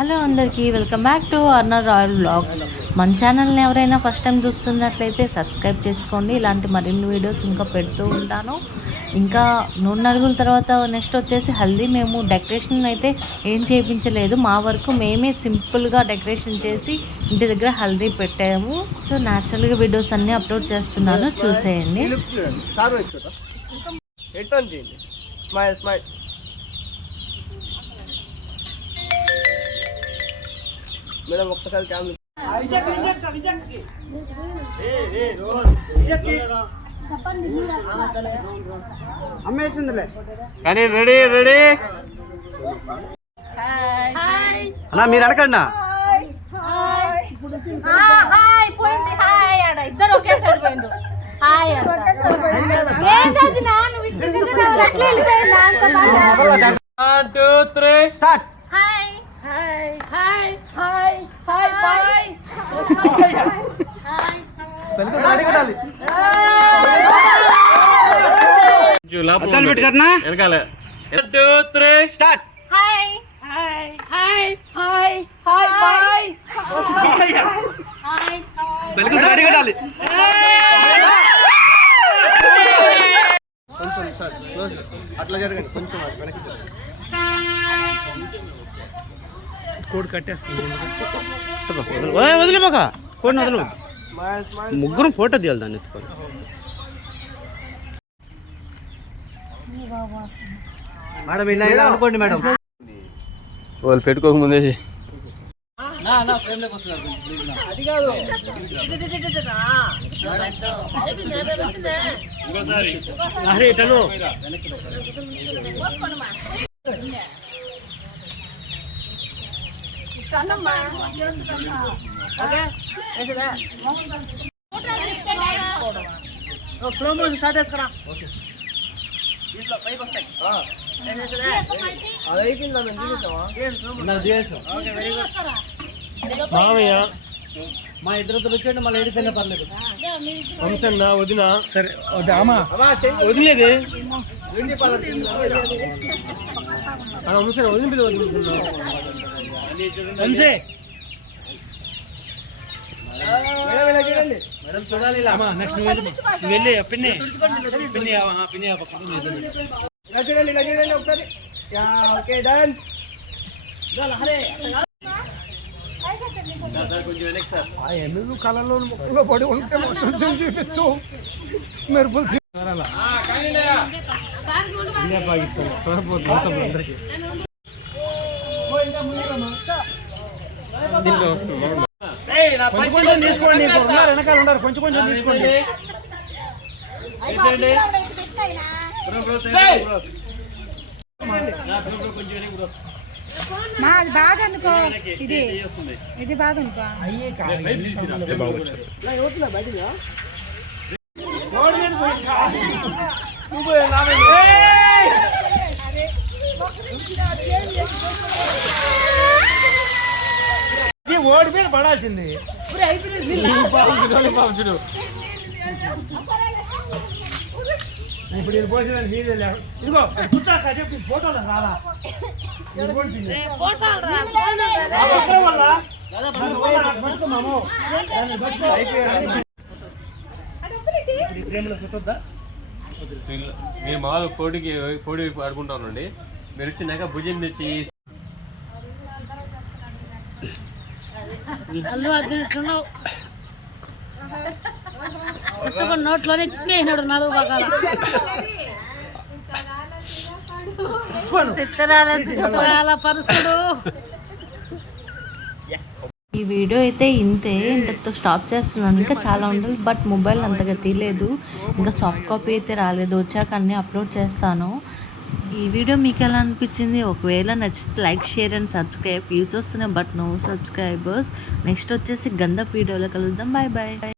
Hello అందరికీ welcome back to earner royal vlogs. మన ఛానల్ని ఎవరైనా ఫస్ట్ టైం చూస్తున్నట్లయితే సబ్స్క్రైబ్ చేసుకోండి. ఇలాంటి మరిన్ని వీడియోస్ ఇంకా పెడుతూ ఉంటాను. ఇంకా 3 అడుగుల తర్వాత నెక్స్ట్ వచ్చేసి హల్దీ. మేము డెకరేషన్ అయితే ఏం చేయించలేదు, మా వరకు మేమే సింపుల్గా డెకరేషన్ చేసి ఇంటి దగ్గర హల్దీ పెట్టాము. సో న్యాచురల్గా వీడియోస్ అన్నీ అప్లోడ్ చేస్తున్నాను, చూసేయండి. మేడం ఒక్కసారి క్యామ్ అమ్మేసిందిలే కానీ రెడీ అన్నా మీరు అనకండి. ఇద్దరు ఒకేసారి పోయిండు. Hi start. అద్దాలు పెట్టుకన్నా వెనకాల 2 3 స్టార్ట్. కొంచెం సార్ అట్లా జరగండి, కొంచెం వెనక్కి కోడి కట్టేస్తుంది. వదిలిపోక కోడిని వదలు. ముగ్గురం ఫోటో తీయాలి దాన్ని ఎత్తుకొని. మేడం ఇలా అనుకోండి మేడం, వాళ్ళు పెట్టుకోకముందే అది కాదు. స్లో మోషన్ స్టార్ట్ చేసుకురా. మామయ్య మా ఇద్దరు వచ్చేయండి, మళ్ళీ ఏడిపోయినా పర్లేదు. వంశన్న వదిన సరే వదిలేది వంశే చూడాలి. నెక్స్ట్ వెళ్ళి పిన్ని పిన్ని పిన్ని చూడండి, ఇలా చూడండి ఒకసారి. Okay done. ఎన్ని కళలో మొక్కలో పడి ఉంటే చూపించు మెరుపులు కొంచెం కొంచెం తీసుకోండి, వెనకాల ఉన్నారు, కొంచెం కొంచెం తీసుకోండి. బాగా అనుకో, ఇది బాగా అనుకో. ఓడి మీద పడాల్సింది. ఇప్పుడు ఇది పోసేదాన్ని నీళ్ళు లేవు. ఇదిగో కూర్చాక చెప్పి ఫోటోలు రాలా చుట్టొద్దా. మేము మామూలు కోడి ఆడుకుంటామండి. మీరు వచ్చినాక భుజం తెచ్చి అల్లు అర్జున్ చుట్టూ నోట్లోనే తిప్పేసినాడు 4 భాగాల. చిత్రాల పరుసుడు. ఈ వీడియో అయితే ఇంతే, ఇంతతో స్టాప్ చేస్తున్నాను. ఇంకా చాలా ఉండాలి, బట్ మొబైల్ అంతగా తీయలేదు, ఇంకా సాఫ్ట్ కాపీ అయితే రాలేదు. వచ్చాక అన్నీ అప్లోడ్ చేస్తాను. ఈ వీడియో మీకు ఎలా అనిపించింది? ఒకవేళ నచ్చితే like, share and subscribe. Views వస్తున్నాయి బట్ నో సబ్స్క్రైబర్స్. నెక్స్ట్ వచ్చేసి గంధ వీడియోలో కలుద్దాం. Bye bye.